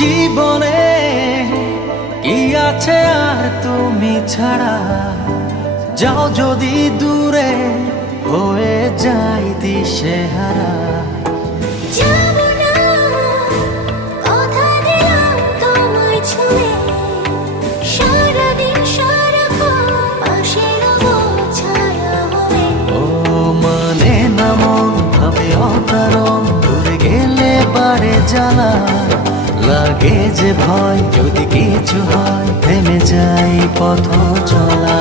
জীবনে কি আছে আর তুমি ছাড়া, যাও যদি দূরে হয়ে যাই দিশেহারা। যাবো না, কথা দিলাম তোমায় ছুঁয়ে, সারাদিন সারাক্ষণ পাশে রবো ছায়া হয়ে। ও মানে না মন ভাবে অকারণ, দূরে গেলে বাড়ে জ্বালা, লাগে যে ভয় যদি কিছু হয় থেমে যাই পথ চলা।